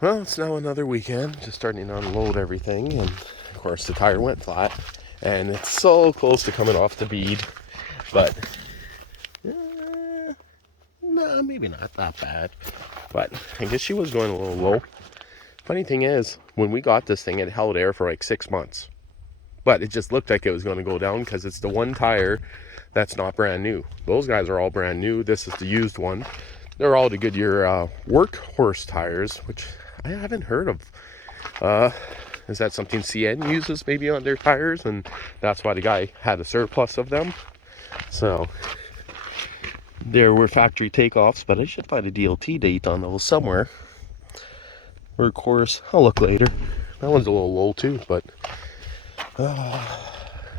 Well, it's now another weekend, just starting to unload everything, and of course the tire went flat, and it's so close to coming off the bead, but no, maybe not that bad. But I guess she was going a little low. Funny thing is, when we got this thing, it held air for like 6 months, but it just looked like it was going to go down because it's the one tire that's not brand new. Those guys are all brand new. This is the used one. They're all the Goodyear workhorse tires, which I haven't heard of. Is that something CN uses maybe on their tires, and that's why the guy had a surplus of them? So there were factory takeoffs, but I should find a DLT date on those somewhere. Workhorse, I'll look later. That one's a little low too, but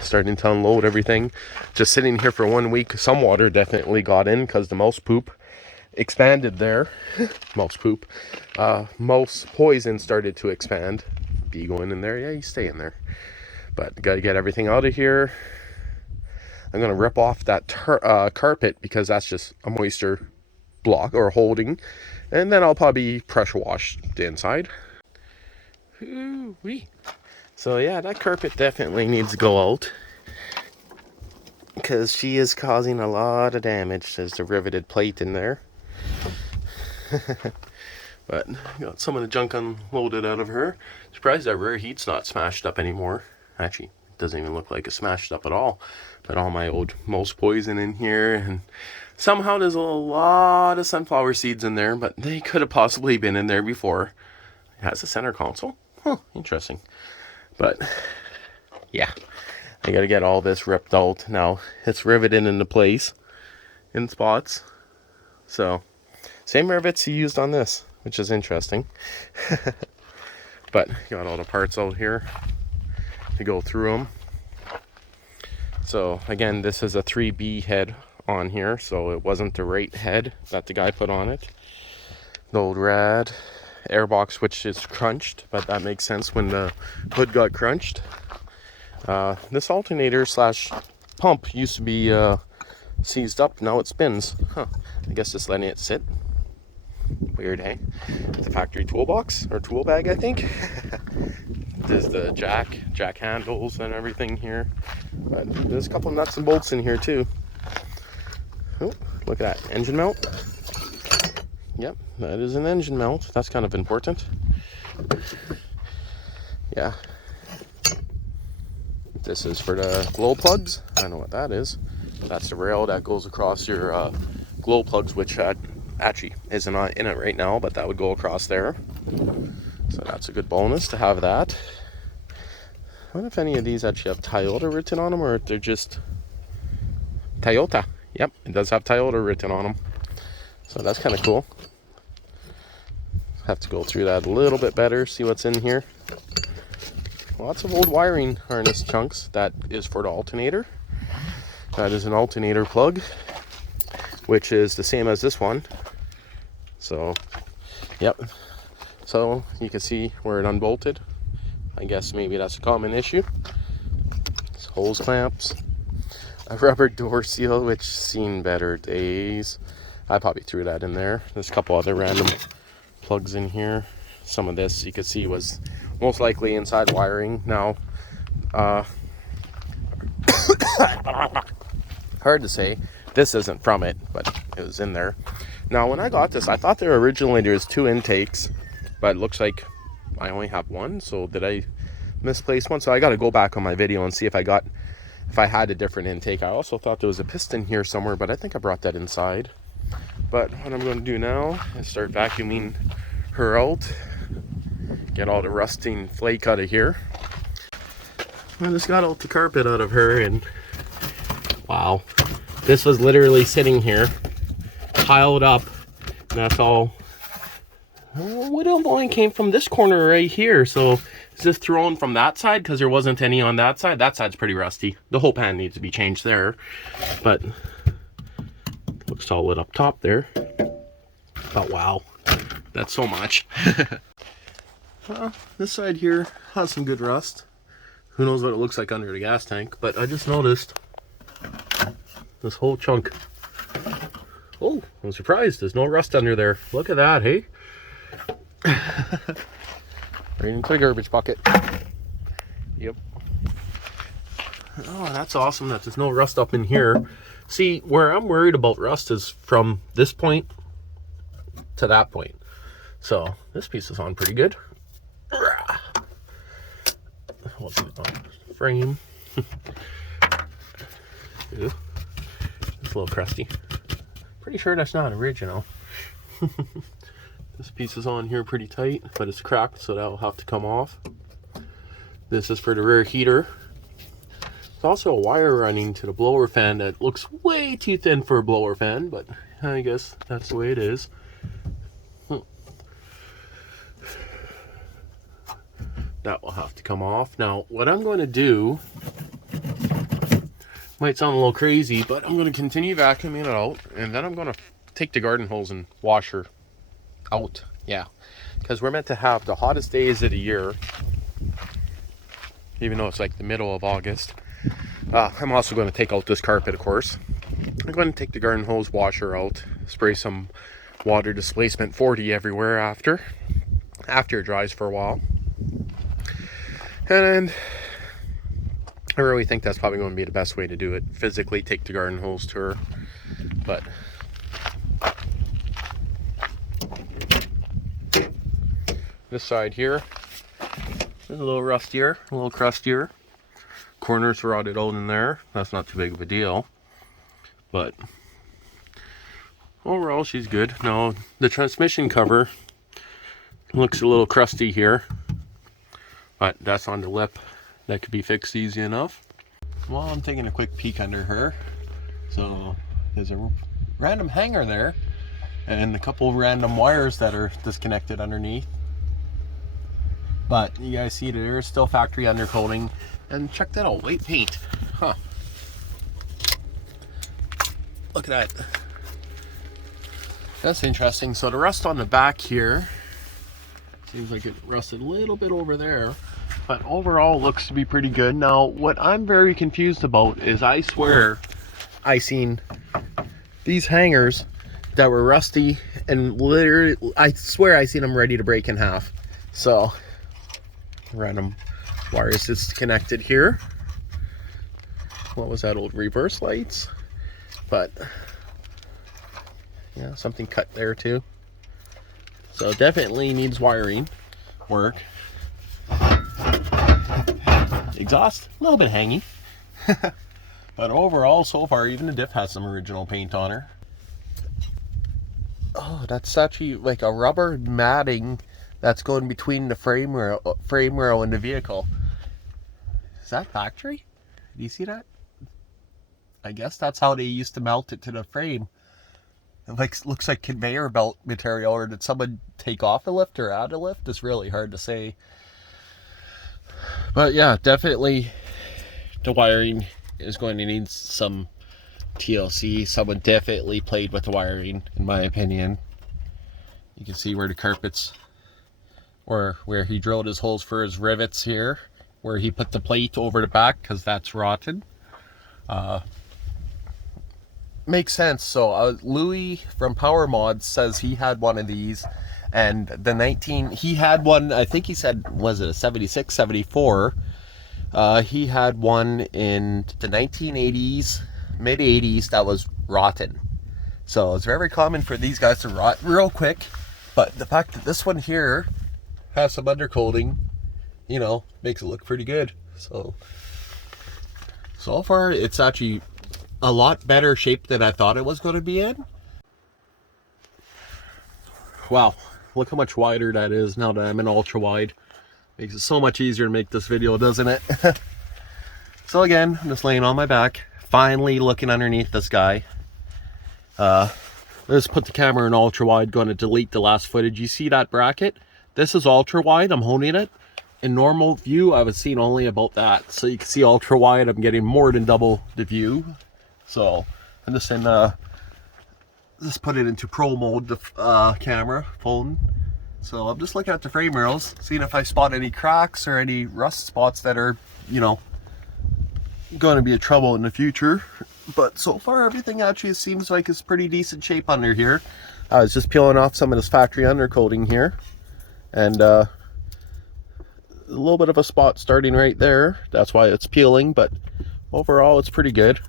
starting to unload everything. Just sitting here for 1 week. Some water definitely got in because the mouse poop expanded there. Mouse poop. Mouse poison started to expand. Bee going in there. Yeah, you stay in there. But gotta get everything out of here. I'm gonna rip off that carpet because that's just a moisture block or holding. And then I'll probably pressure wash the inside. Ooh-wee. So yeah, that carpet definitely needs to go out because she is causing a lot of damage. There's a riveted plate in there. But got some of the junk unloaded out of her. Surprised that rear heat's not smashed up anymore. Actually, it doesn't even look like it's smashed up at all. But all my old mouse poison in here, and somehow there's a lot of sunflower seeds in there, but they could have possibly been in there before. It has a center console. Huh, interesting. But yeah, I gotta get all this ripped out now. It's riveted into place in spots. So same rivets you used on this, which is interesting. But got all the parts out here to go through them. So again, this is a 3B head on here, so it wasn't the right head that the guy put on it. The old rad airbox switch is crunched, but that makes sense when the hood got crunched. This alternator slash pump used to be seized up, now it spins. Huh, I guess just letting it sit. Weird, hey? It's a factory toolbox or tool bag, I think. There's the jack handles and everything here. But there's a couple nuts and bolts in here too. Oh, look at that engine mount. Yep, that is an engine mount. That's kind of important. Yeah. This is for the glow plugs. I know what that is. That's the rail that goes across your glow plugs, which actually isn't in it right now, but that would go across there. So that's a good bonus to have that. I wonder if any of these actually have Toyota written on them, or if they're just Toyota. Yep, it does have Toyota written on them. So that's kind of cool. Have to go through that a little bit better, see what's in here. Lots of old wiring harness chunks. That is for the alternator. That is an alternator plug, which is the same as this one. So, yep. So you can see where it unbolted. I guess maybe that's a common issue. It's hose clamps. A rubber door seal, which seen better days. I probably threw that in there. There's a couple other random plugs in here. Some of this you could see was most likely inside wiring. Now, hard to say. This isn't from it, but it was in there. Now, when I got this, I thought there originally was 2 intakes, but it looks like I only have 1. So did I misplace one? So I got to go back on my video and see if I had a different intake. I also thought there was a piston here somewhere, but I think I brought that inside. But what I'm going to do now is start vacuuming her out, get all the rusting flake out of here. I just got all the carpet out of her, and wow, this was literally sitting here piled up, and that's all. Wood only came from this corner right here, so it's just thrown from that side because there wasn't any on that side. That side's pretty rusty. The whole pan needs to be changed there, but looks solid up top there. But wow, that's so much. This side here has some good rust. Who knows what it looks like under the gas tank, but I just noticed this whole chunk. Oh, I'm surprised there's no rust under there. Look at that, hey? Right into the garbage bucket. Yep. Oh, that's awesome that there's no rust up in here. See, where I'm worried about rust is from this point to that point. So this piece is on pretty good. What's it on? Frame. Ooh, it's a little crusty. Pretty sure that's not original. This piece is on here pretty tight, but it's cracked, so that'll have to come off. This is for the rear heater. There's also a wire running to the blower fan that looks way too thin for a blower fan, but I guess that's the way it is. That will have to come off. Now, what I'm going to do might sound a little crazy, but I'm going to continue vacuuming it out, and then I'm going to take the garden hose and wash her out. Yeah, because we're meant to have the hottest days of the year, even though it's like the middle of August. I'm also going to take out this carpet, of course. I'm going to take the garden hose, wash her out, spray some water displacement 40 everywhere after it dries for a while. And I really think that's probably going to be the best way to do it. Physically take the garden hose to her. But this side here is a little rustier, a little crustier. Corners rotted out in there. That's not too big of a deal. But overall, she's good. Now, the transmission cover looks a little crusty here. But that's on the lip. That could be fixed easy enough. Well, I'm taking a quick peek under her. So there's a random hanger there and a couple random wires that are disconnected underneath. But you guys see there's still factory undercoating. And check that out, white paint. Huh. Look at that. That's interesting. So the rust on the back here, seems like it rusted a little bit over there, but overall looks to be pretty good. Now, what I'm very confused about is I swear I seen these hangers that were rusty, and literally, I swear I seen them ready to break in half. So, random wires disconnected here. What was that, old reverse lights? But, yeah, something cut there too. So definitely needs wiring work. Exhaust, a little bit hangy. But overall, so far, even the diff has some original paint on her. Oh, that's actually like a rubber matting that's going between the frame rail and the vehicle. Is that factory? Do you see that? I guess that's how they used to mount it to the frame. It looks like conveyor belt material, or did someone take off a lift or add a lift? It's really hard to say. But yeah, definitely the wiring is going to need some TLC. Someone definitely played with the wiring, in my opinion. You can see where the carpets, or where he drilled his holes for his rivets here, where he put the plate over the back, because that's rotten. Makes sense. So Louis from Power Mods says he had one of these, and he had one, I think he said, was it a 76, 74? He had one in the 1980s, mid 80s, that was rotten. So it's very common for these guys to rot real quick, but the fact that this one here has some undercoating, you know, makes it look pretty good. So far it's actually a lot better shape than I thought it was going to be in. Wow, look how much wider that is now that I'm in ultra wide. Makes it so much easier to make this video, doesn't it? So again, I'm just laying on my back, finally looking underneath this guy. Let's put the camera in ultra wide, going to delete the last footage. You see that bracket? This is ultra wide, I'm holding it. In normal view, I was seeing only about that. So you can see ultra wide, I'm getting more than double the view. So I'm just in just put it into pro mode, the camera phone. So I'm just looking at the frame rails, seeing if I spot any cracks or any rust spots that are, you know, going to be a trouble in the future. But so far everything actually seems like it's pretty decent shape under here. I was just peeling off some of this factory undercoating here. And a little bit of a spot starting right there. That's why it's peeling, but overall it's pretty good.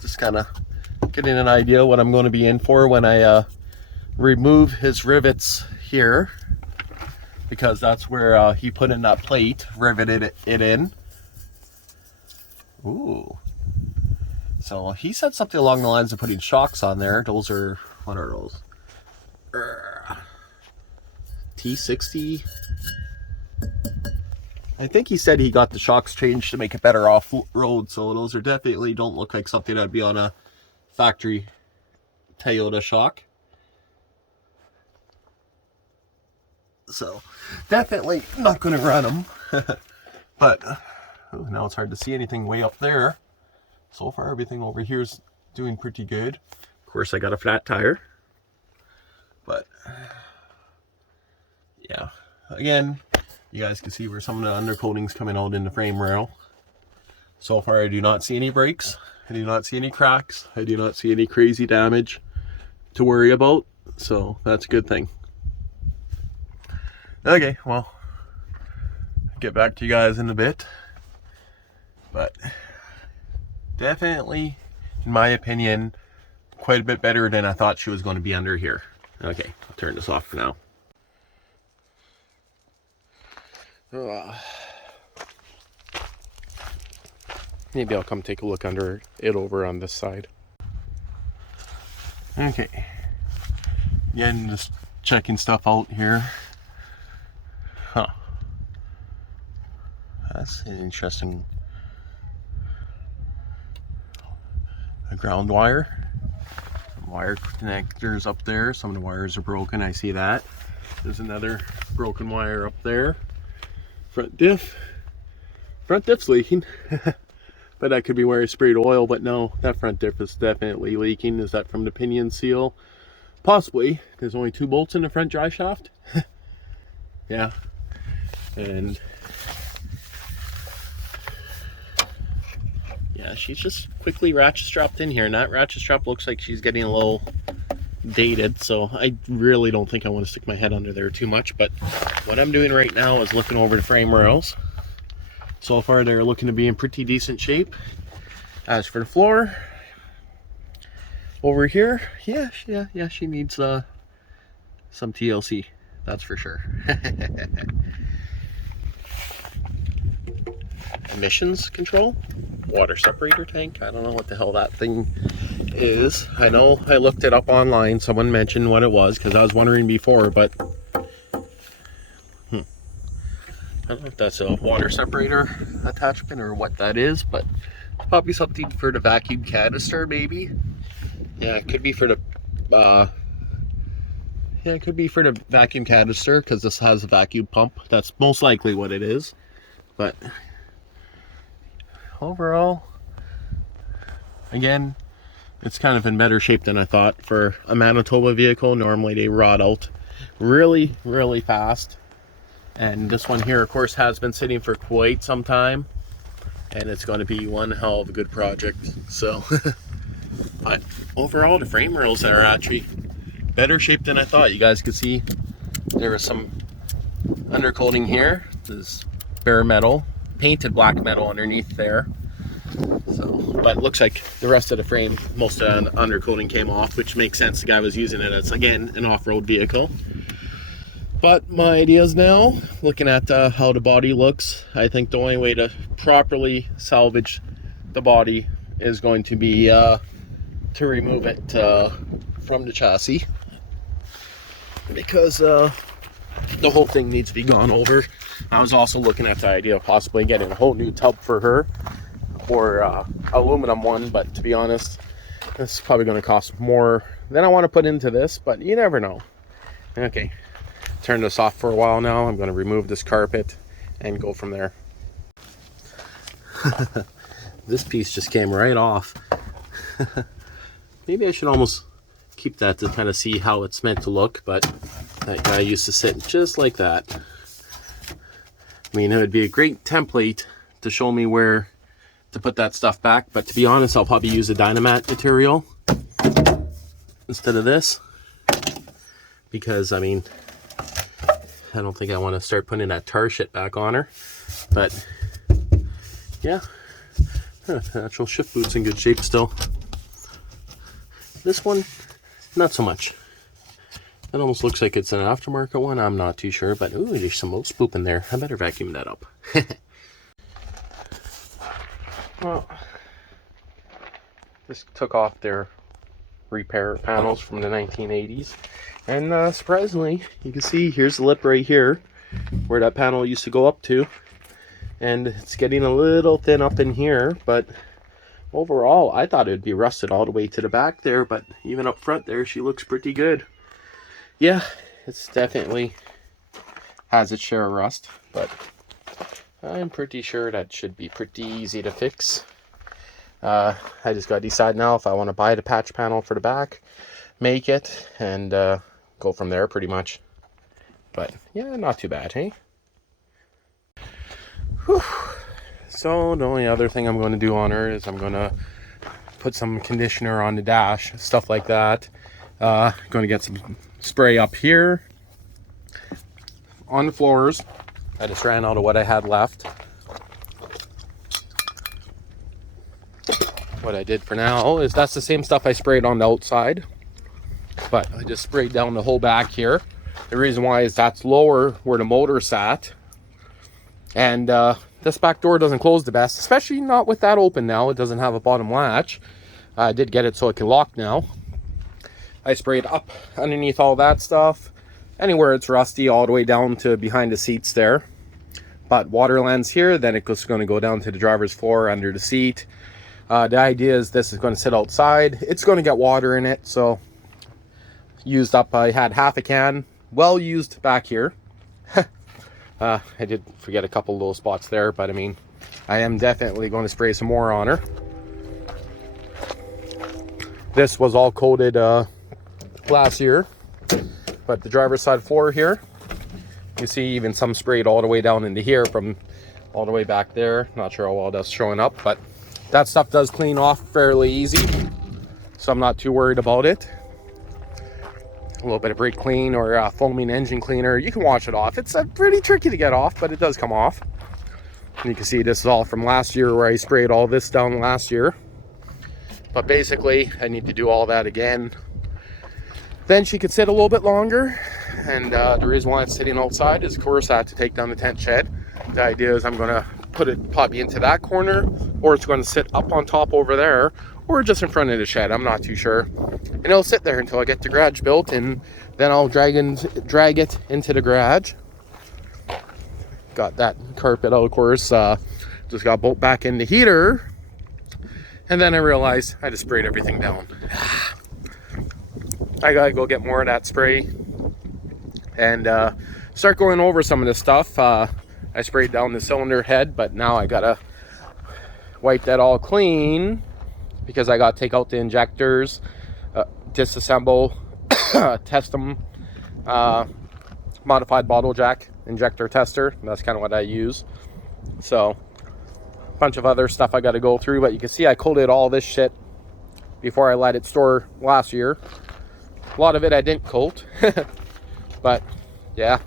Just kind of getting an idea what I'm going to be in for when I remove his rivets here, because that's where he put in that plate, riveted it in. Ooh. So he said something along the lines of putting shocks on there. Those are, what are those? T60. I think he said he got the shocks changed to make it better off-road, so those are definitely don't look like something that'd be on a factory Toyota shock. So definitely not going to run them. But now it's hard to see anything way up there. So far everything over here is doing pretty good. Of course I got a flat tire, but yeah, again, you guys can see where some of the undercoating's coming out in the frame rail. So far I do not see any breaks, I do not see any cracks, I do not see any crazy damage to worry about, so that's a good thing. Okay, well, I'll get back to you guys in a bit, but definitely, in my opinion, quite a bit better than I thought she was going to be under here. Okay, I'll turn this off for now. Maybe I'll come take a look under it over on this side. Okay, again, just checking stuff out here. Huh. That's an interesting. A ground wire. Some wire connectors up there. Some of the wires are broken, I see that. There's another broken wire up there. Front diff's leaking. But that could be where I sprayed oil, but no, that front diff is definitely leaking. Is that from the pinion seal? Possibly. There's only 2 bolts in the front drive shaft. Yeah. And yeah, she's just quickly ratchet strapped in here, and that ratchet strap looks like she's getting a little dated, so I really don't think I want to stick my head under there too much. But what I'm doing right now is looking over the frame rails. So far they're looking to be in pretty decent shape. As for the floor over here, yeah, she needs some TLC, that's for sure. Emissions control, water separator tank, I don't know what the hell that thing is. I know I looked it up online, someone mentioned what it was, because I was wondering before, but I don't know if that's a water separator attachment or what that is, but it's probably something for the vacuum canister, maybe. Yeah, it could be for the vacuum canister, because this has a vacuum pump. That's most likely what it is. But overall, again, it's kind of in better shape than I thought for a Manitoba vehicle. Normally they rot out really, really fast. And this one here, of course, has been sitting for quite some time. And it's going to be one hell of a good project. So, but overall, the frame rails are actually better shape than I thought. You guys could see there was some undercoating here. This is bare metal, painted black metal underneath there. So, but it looks like the rest of the frame, most of the undercoating came off, which makes sense. The guy was using it as, again, an off-road vehicle. But my ideas now, looking at how the body looks, I think the only way to properly salvage the body is going to be to remove it from the chassis, because the whole thing needs to be gone over. I was also looking at the idea of possibly getting a whole new tub for her, or aluminum one, but to be honest, this is probably going to cost more than I want to put into this, but you never know. Okay. Turn this off for a while now. I'm going to remove this carpet and go from there. This piece just came right off. Maybe I should almost keep that to kind of see how it's meant to look, but that guy used to sit just like that. I mean, it would be a great template to show me where to put that stuff back. But to be honest, I'll probably use a Dynamat material instead of this, because I mean, I don't think I want to start putting that tar shit back on her. But yeah, natural shift boots in good shape still. This one, not so much. It almost looks like it's an aftermarket one. I'm not too sure, but ooh, there's some old spoop in there. I better vacuum that up. Well, this took off their repair panels from the 1980s, and surprisingly, you can see here's the lip right here where that panel used to go up to, and it's getting a little thin up in here, but overall I thought it would be rusted all the way to the back there, but even up front there she looks pretty good. Yeah, it's definitely has its share of rust, but I'm pretty sure that should be pretty easy to fix. I just got to decide now if I want to buy the patch panel for the back, make it, and go from there pretty much. But yeah, not too bad, hey? Whew. So the only other thing I'm going to do on her is I'm going to put some conditioner on the dash, stuff like that. Going to get some spray up here on the floors. I just ran out of what I had left. What I did for now is that's the same stuff I sprayed on the outside, but I just sprayed down the whole back here. The reason why is that's lower where the motor sat, and this back door doesn't close the best, especially not with that open now. It doesn't have a bottom latch. I did get it so it can lock now. I sprayed up underneath all that stuff, anywhere it's rusty, all the way down to behind the seats there. But water lands here, then it's going to go down to the driver's floor under the seat. The idea is this is going to sit outside. It's going to get water in it, so used up. I had half a can, well used back here. I did forget a couple little spots there, but I mean, I am definitely going to spray some more on her. This was all coated last year, but the driver's side floor here, you see even some sprayed all the way down into here from all the way back there. Not sure how well that's showing up, but that stuff does clean off fairly easy, so I'm not too worried about it. A little bit of brake clean or foaming engine cleaner, you can wash it off. It's pretty tricky to get off, but it does come off. And you can see this is all from last year where I sprayed all this down last year. But basically, I need to do all that again. Then she could sit a little bit longer. And the reason why it's sitting outside is, of course, I had to take down the tent shed. The idea is I'm going to put it probably into that corner, or it's going to sit up on top over there, or just in front of the shed. I'm not too sure. And it'll sit there until I get the garage built, and then I'll drag it into the garage. Got that carpet out, of course. Just got bolt back in the heater. And then I realized I just sprayed everything down. I gotta go get more of that spray and start going over some of this stuff. I sprayed down the cylinder head, but now I gotta wipe that all clean because I gotta take out the injectors, disassemble, test them. Modified bottle jack injector tester, that's kind of what I use. So a bunch of other stuff I got to go through, but you can see I coated all this shit before I let it store last year. A lot of it I didn't coat, but yeah,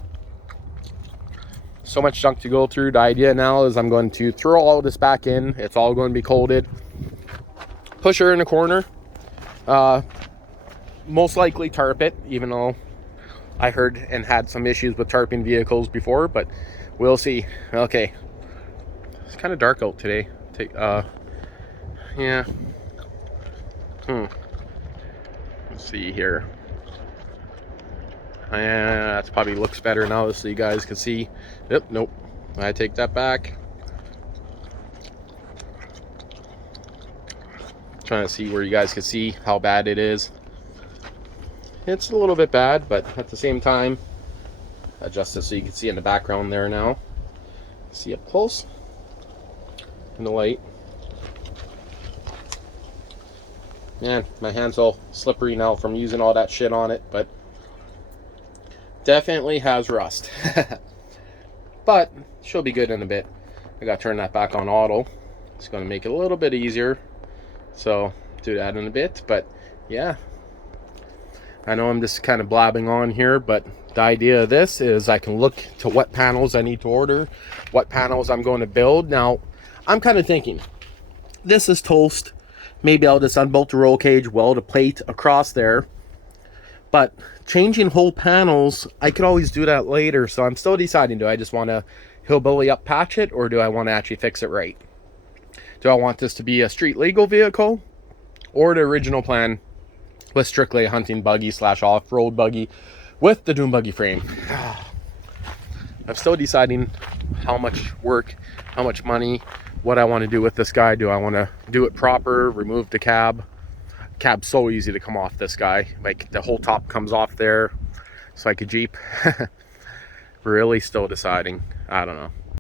so much junk to go through. The idea now is I'm going to throw all this back in. It's all going to be coated, push her in a corner, most likely tarp it, even though I heard and had some issues with tarping vehicles before, but we'll see. Okay, it's kind of dark out today. Yeah. Let's see here. That probably looks better now, so you guys can see. Yep. Nope. I take that back. Trying to see where you guys can see how bad it is. It's a little bit bad, but at the same time, adjust it so you can see in the background there now. See up close in the light. Man, my hand's all slippery now from using all that shit on it, but definitely has rust. But she'll be good in a bit. I gotta turn that back on auto. It's going to make it a little bit easier. So do that in a bit. But yeah, I know I'm just kind of blabbing on here, but the idea of this is I can look to what panels I need to order, what panels I'm going to build. Now, I'm kind of thinking, this is toast. Maybe I'll just unbolt the roll cage, weld a plate across there. But changing whole panels, I could always do that later. So I'm still deciding, do I just want to hillbilly up patch it, or do I want to actually fix it right? Do I want this to be a street legal vehicle, or the original plan was strictly a hunting buggy / off-road buggy with the dune buggy frame? I'm still deciding how much work, how much money, what I want to do with this guy. Do I want to do it proper, remove the cab? Cab's so easy to come off this guy. Like, the whole top comes off there. It's like a Jeep. Really still deciding. I don't know.